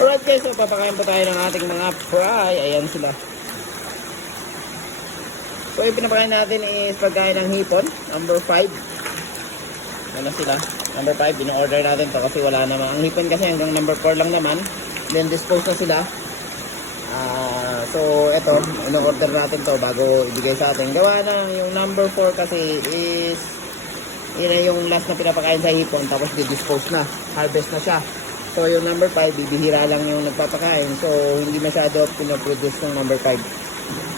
Alright guys, so papakain po tayo ng ating mga fry. Ayan sila. So yung pinapakain natin is pagkain ng hipon, number 5. Ano sila? Number 5, in-order natin to kasi wala naman. Ang hipon kasi hanggang number 4 lang naman. Then dispose na sila. So eto, in-order natin to bago ibigay sa atin. Gawa na yung number 4 kasi is yun yung last na pinapakain sa hipon, tapos di-dispose na. Harvest na siya. So yung number 5, bibihira lang yung nagpapakain. So hindi masyado pinoproduce ng number 5.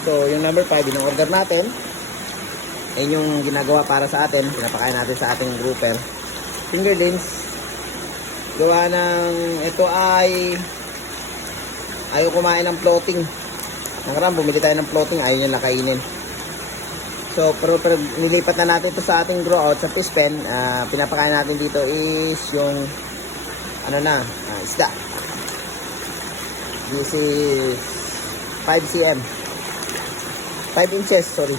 So yung number 5, in-order natin. Ayun yung ginagawa para sa atin. Pinapakain natin sa ating grouper. Fingerlings. Gawa ng ito ay ayaw kumain ng floating. Nakaraan bumili tayo ng floating, ayaw niya nakainin. So pero nilipat na natin ito sa ating grow out sa fish pen. Pinapakain natin dito is yung isda. This is 5 cm. 5 inches, sorry.